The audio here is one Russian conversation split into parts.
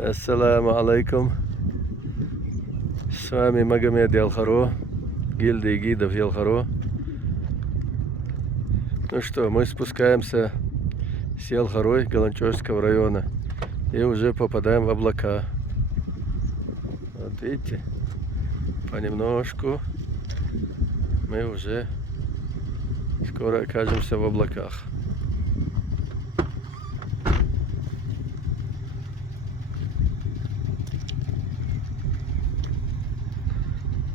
Ассаламу алейкум. С вами Магомед Ялхаро, гильдия гидов Ялхаро. Ну что, мы спускаемся с Ялхарой Галанчожского района и уже попадаем в облака. Вот видите, понемножку мы уже скоро окажемся в облаках.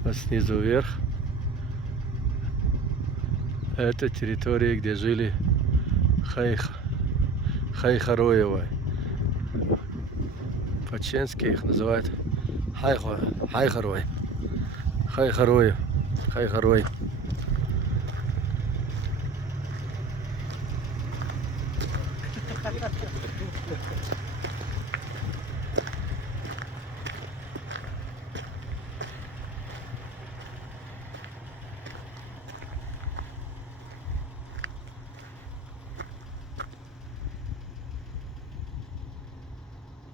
А снизу вверх это территория, где жили Хайхароевы. По-ченски их называют Хайхарой. Хайхарой.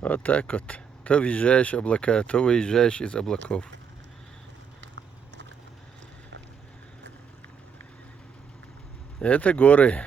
Вот так вот. То въезжаешь в облака, то выезжаешь из облаков. Это горы.